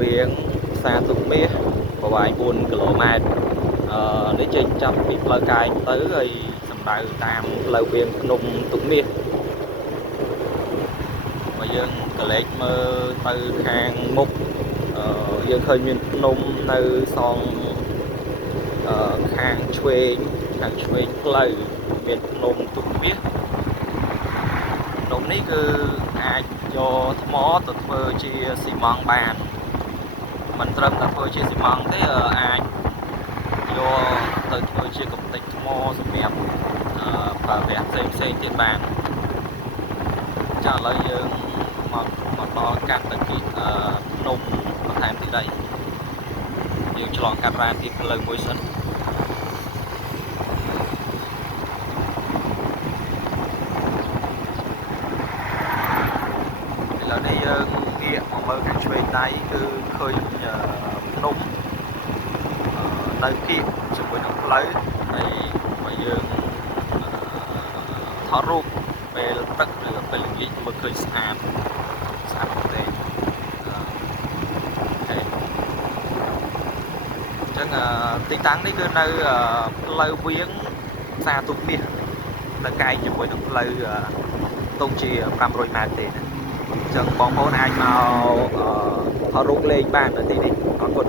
វាងសាទុកមាសប្រវែង4គីឡូម៉ែត្រនេះចេញចាប់ពីផ្លូវកាយទៅហើយសម្ដៅតាមផ្លូវវាងភ្នំទុកមាសបើយើងកលេចមើលទៅខាងមុខយើងឃើញមានភ្នំនៅសងខាងឆ្វេងផ្លូវមានភ្នំទុកមាសភ្នំនេះគឺអាចយកថ្មទៅធ្វើជាស៊ីម៉ង់បានមិនត្រឹមតែធ្វើជាស៊ីម៉ង់ទេអាចយកទៅធ្វើជាកម្ទេចថ្មសម្រាប់ប្រើប្រាស់ផ្សេងទៀតបានចាឥឡូវយើងមកដល់កាត់ទៅទីភ្នំបន្ថែមទីដីយើងឆ្លងកាត់រ៉ានទីផ្លូវមួយសិនឥឡូវនេះយើងងាកមកមើលខាងឆ្វេងដៃគឺឃើញភ្នំនៅគៀកជាមួយនឹងផ្លូវហើយបើយើងថតរូបពេលព្រឹកឬពេលល្ងាចមើលឃើញស្អាតមែនទេអញ្ចឹងទីតាំងនេះគឺនៅផ្លូវវាងផ្សារទុកមាសនៅកែងជាមួយនឹងផ្លូវទុកជា500ម៉ែត្រទេអញ្ចឹងបងប្អូនអាចមកថតរូបលេងបាននៅទីនេះអរគុណ